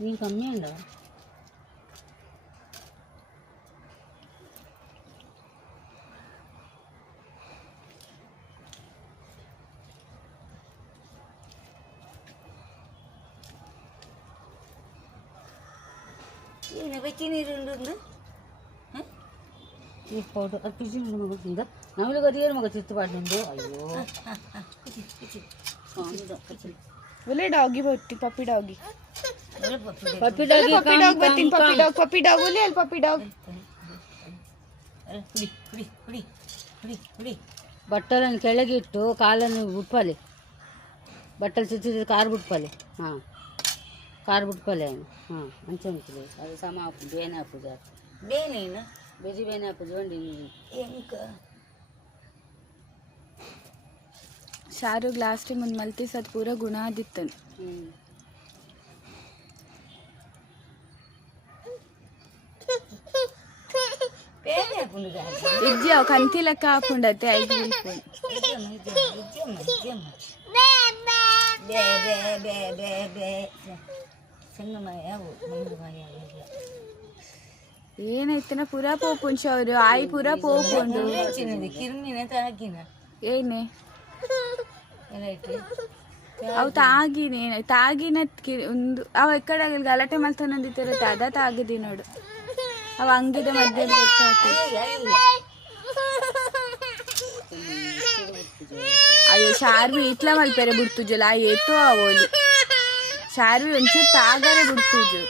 ನೀನು ಕಮ್ಮಿ ಅಂಡ ini baca ni dulu ಈ ಫೋಟೋ ಅದು ಪಿಜಿ ಮಗದಿಂದ ನಾವೆಲ್ಲ ಗದಿಯರು ಮಗ ಚಿತ್ತು ಪಾಡ್ನಿಂದು ಅಯ್ಯೋ बोले डॉगी बोलती पपी डॉगी ಪಪ್ಪಿ ಡಾಗಿ पपी डॉग बोलती पपी डॉग बोले पपी डॉग ಬಟ್ಟಲನ್ನು ಕೆಳಗೆ ಇಟ್ಟು ಕಾಲನ್ನು ಬಿಟ್ಪಲೆ ಬಟ್ಟಲು ಚಿತ್ತಿದ್ದು ಕಾರು ಬಿಟ್ಪಲೆ ಹಾಂ ಕಾರು ಬಿಟ್ಪಲೆ ಅವನು ಹಾಂ ಅಂಚೆ ಉಂಟು ಅದು ಸಮ ಹಾಪುದು ಬೇನೆ ಹಾಪುದು ಬೇನೇನು ಬೇಜಿ ಬೇನೆ ಹಾಪುದು ಬಂಡಿ ಎಂಕ शाहरुख लास्ट मुन मलती सत पूरा गुना दित्तन ಬೇನೆ ಪುಂಡು इज्जी कंती लेक्क आपुंडते ऐदु ಏನೈತನ ಪೂರಾ ಪೋಪುಂಚ ಅವರು ಆಯಿ ಪೂರಾ ಪೋಪುಂಡು ಕಿರ್ಮಿನ ತಾಗಿನ ಏನೇ ಅವು ತಾಗಿನ ಒಂದು ಅವ ಎಕ್ಕಡ ಗಲಾಟೆ ಮಲ್ತಾನಂದಿತ್ತಿರುತ್ತೆ ಅದ ತಾಗಿದಿ ನೋಡು ಅವ ಹಂಗಿದ ಮಧ್ಯೆ ಅಯ್ಯೋ ಶಾರ್ವಿ ಇಟ್ಲ ಮಲ್ಪೆರೆ ಬಿಡ್ತುಜಲ್ಲ ಏತೋ ಅವೋಲಿ ಶಾರ್ವಿ ಒಂಚೂರು ತಾಗಾರೆ ಬಿಡ್ತುಜು